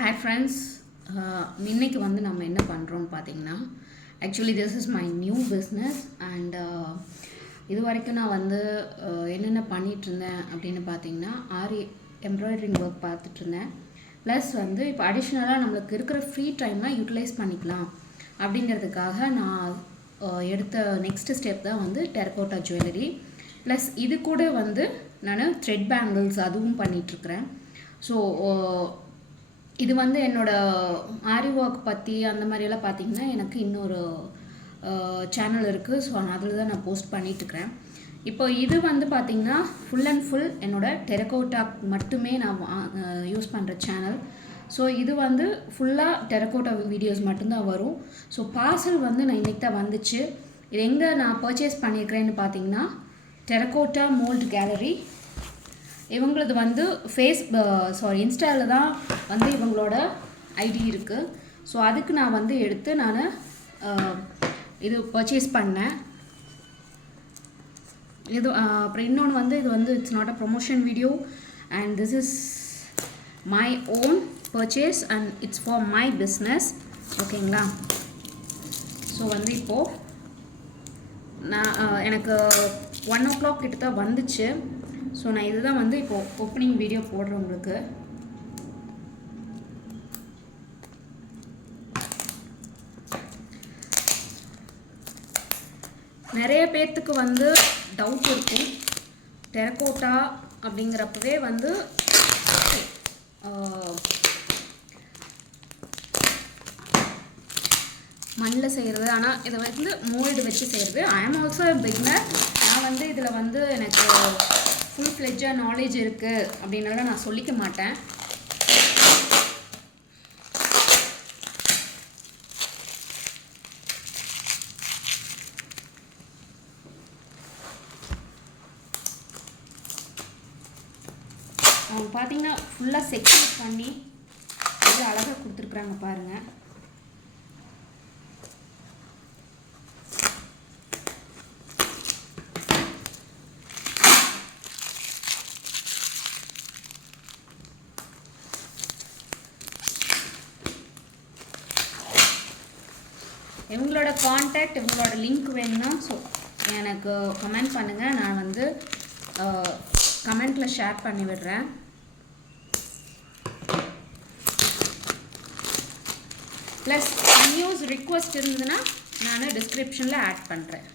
Hi friends, இன்னைக்கு வந்து நம்ம என்ன பண்ணுறோம்னு பார்த்தீங்கன்னா actually this is my new business and இது வரைக்கும் நான் வந்து என்னென்ன பண்ணிகிட்ருந்தேன் அப்படின்னு பார்த்தீங்கன்னா எம்ப்ராய்டரிங் ஒர்க் பார்த்துட்ருந்தேன். ப்ளஸ் வந்து இப்போ அடிஷ்னலாக நம்மளுக்கு இருக்கிற ஃப்ரீ டைமை யூட்டிலைஸ் பண்ணிக்கலாம் அப்படிங்கிறதுக்காக நான் எடுத்த நெக்ஸ்ட் ஸ்டெப் தான் வந்து டெரகோட்டா ஜுவல்லரி. ப்ளஸ் இது கூட வந்து நான் த்ரெட் பேங்கிள்ஸ் அதுவும் பண்ணிகிட்ருக்கிறேன். ஸோ இது வந்து என்னோடய ஆரி ஒர்க் பற்றி அந்த மாதிரியெல்லாம் பார்த்திங்கன்னா எனக்கு இன்னொரு சேனல் இருக்குது. ஸோ அதில் தான் நான் போஸ்ட் பண்ணிகிட்ருக்கிறேன். இப்போ இது வந்து பார்த்திங்கன்னா ஃபுல் அண்ட் ஃபுல் என்னோடய டெரகோட்டா மட்டுமே நான் யூஸ் பண்ணுற சேனல். ஸோ இது வந்து ஃபுல்லாக டெரகோட்டா வீடியோஸ் மட்டும்தான் வரும். ஸோ பார்சல் வந்து நான் இன்றைக்கி தான் வந்துச்சு. இது எங்கே நான் பர்ச்சேஸ் பண்ணியிருக்கிறேன்னு பார்த்தீங்கன்னா டெரகோட்டா மோல்ட் கேலரி. இவங்களது வந்து இன்ஸ்டாவில் தான் வந்து இவங்களோட ஐடி இருக்குது. ஸோ அதுக்கு நான் வந்து எடுத்து நான் இது பர்ச்சேஸ் பண்ணேன். இது அப்புறம் இன்னொன்று வந்து இது வந்து it's not a promotion video and this is my own purchase and it's for my business. ஓகேங்களா? ஸோ வந்து இப்போது நான் எனக்கு 1 o'clock கிட்ட தான் வந்துச்சு. ஸோ நான் இதுதான் வந்து இப்போது ஓப்பனிங் வீடியோ போடுறேன் உங்களுக்கு. நிறைய பேர்த்துக்கு வந்து டவுட் இருக்கும், டெரகோட்டா அப்படிங்கிறப்பவே வந்து மண்ணில் செய்கிறது, ஆனால் இதை வந்து மோல்டு வச்சு செய்கிறது. ஐ ஆம் ஆல்சோ பிகினர். நான் வந்து இதில் வந்து எனக்கு ஃபுல் ஃப்ளெட்ஜாக நாலேஜ் இருக்குது அப்படின்னால நான் சொல்லிக்க மாட்டேன். அவங்க பார்த்தீங்கன்னா ஃபுல்லாக செக்யூர் பண்ணி இது அழகாக கொடுத்துருக்குறாங்க பாருங்கள். இவங்களோட கான்டாக்ட், இவங்களோட லிங்க் வேணும்னா ஸோ எனக்கு கமெண்ட் பண்ணுங்கள். நான் வந்து கமெண்ட்டில் ஷேர் பண்ணி விடுறேன். ப்ளஸ் நியூஸ் ரிக்வெஸ்ட் இருந்ததுன்னா நான் டிஸ்கிரிப்ஷனில் ஆட் பண்ணுறேன்.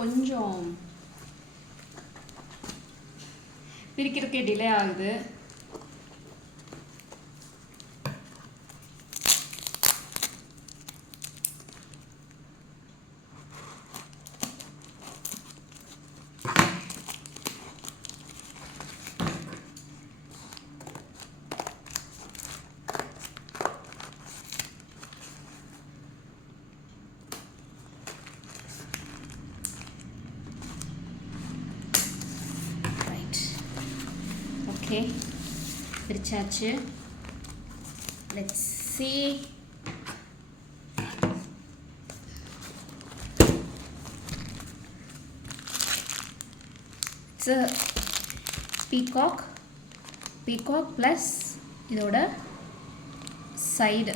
கொஞ்சம் பிரிக்கிறதுக்கே டிலே ஆகுது. ஓகே, பிரிச்சாச்சு. Let's see. It's a peacock plus இதோட சைடு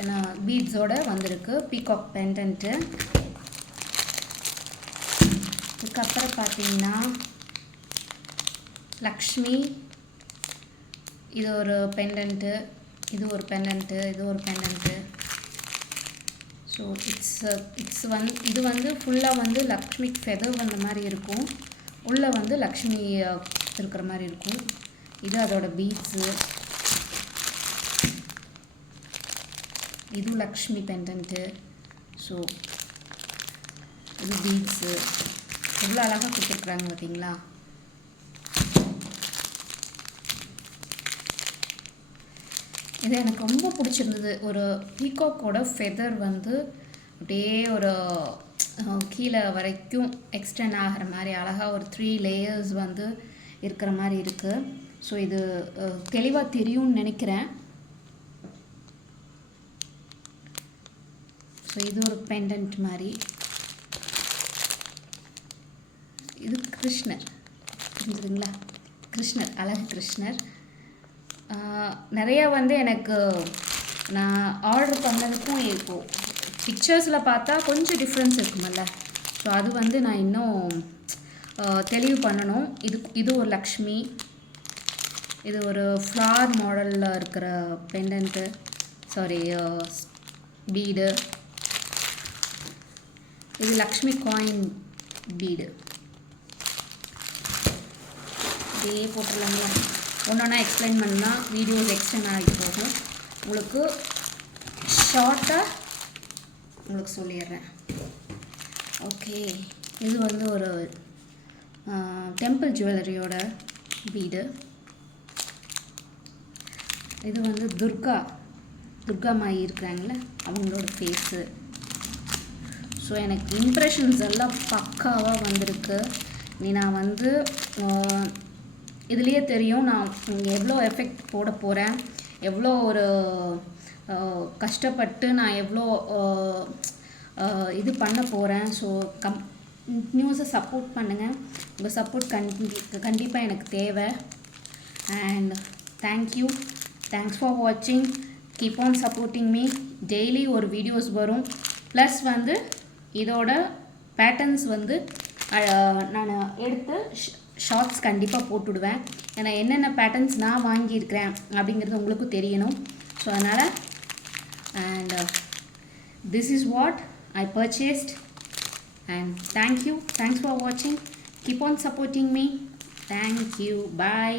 என்ன பீட்ஸோட வந்திருக்கு. Peacock pendant. இதுக்கப்புறம் பார்த்தீங்கன்னா லக்ஷ்மி, இது ஒரு பெண்டன்ட்டு, இது ஒரு பெண்டன்ட்டு, இது ஒரு பெண்டன்ட்டு. ஸோ இது வந்து ஃபுல்லாக வந்து லக்ஷ்மி ஃபெதர் வந்த மாதிரி இருக்கும். உள்ளே வந்து லக்ஷ்மி இருக்கிற மாதிரி இருக்கும். இது அதோட பீட்ஸு. இது லக்ஷ்மி பெண்டன்ட்டு. ஸோ இது பீட்ஸு. எவ்வளோ அழகாக கொடுத்துருக்குறாங்க பார்த்தீங்களா? இது எனக்கு ரொம்ப பிடிச்சிருந்தது. ஒரு பீகாக்கோட ஃபெதர் வந்து அப்படியே ஒரு கீழே வரைக்கும் எக்ஸ்டெண்ட் ஆகிற மாதிரி அழகாக ஒரு 3 லேயர்ஸ் வந்து இருக்கிற மாதிரி இருக்குது. ஸோ இது தெளிவாக தெரியும்னு நினைக்கிறேன். ஸோ இது ஒரு பெண்டன்ட் மாதிரி. இது கிருஷ்ணர், புரிஞ்சுதுங்களா? கிருஷ்ணர், அழகு கிருஷ்ணர். நிறையா வந்து எனக்கு நான் ஆர்டர் பண்ணதுக்கும் இப்போது பிக்சர்ஸில் பார்த்தா கொஞ்சம் டிஃப்ரென்ஸ் இருக்குமில்ல. ஸோ அது வந்து நான் இன்னும் தெளிவு பண்ணணும். இது ஒரு லக்ஷ்மி, இது ஒரு ஃப்ளார் மாடலில் இருக்கிற பெண்டன்ட்டு, சாரி பீடு. இது லக்ஷ்மி காயின் பீடு. இதே போட்டுடலாங்களா? ஒன்றா எக்ஸ்பிளைன் பண்ணால் வீடியோஸ் எக்ஸ்டெண்ட் ஆகி போகும். உங்களுக்கு ஷார்ட்டாக உங்களுக்கு சொல்லிடுறேன். ஓகே, இது வந்து ஒரு டெம்பிள் ஜுவல்லரியோட பீடு. இது வந்து துர்கா மாயி இருக்கிறாங்களே அவங்களோட ஃபேஸு. ஸோ எனக்கு இம்ப்ரெஷன்ஸ் எல்லாம் பக்காவாக வந்திருக்கு. நான் வந்து இதுலேயே தெரியும் நான் எவ்வளோ எஃபெக்ட் போட போகிறேன், எவ்வளோ ஒரு கஷ்டப்பட்டு நான் எவ்வளோ இது பண்ண போகிறேன். ஸோ நியூஸை சப்போர்ட் பண்ணுங்கள். உங்கள் சப்போர்ட் கண்டிப்பாக எனக்கு தேவை. அண்ட் தேங்க்ஸ் ஃபார் வாட்சிங். Keep on supporting me. Daily ஒரு வீடியோஸ் வரும். ப்ளஸ் வந்து இதோட பேட்டர்ன்ஸ் வந்து நான் எடுத்து ஷார்ட்ஸ் கண்டிப்பாக போட்டுவிடுவேன். ஏன்னா என்னென்ன பேட்டர்ன்ஸ் நான் வாங்கியிருக்கிறேன் அப்படிங்கிறது உங்களுக்கு தெரியணும். ஸோ அதனால் and this is what I purchased. And thanks for watching. Keep on supporting me. Thank you. Bye.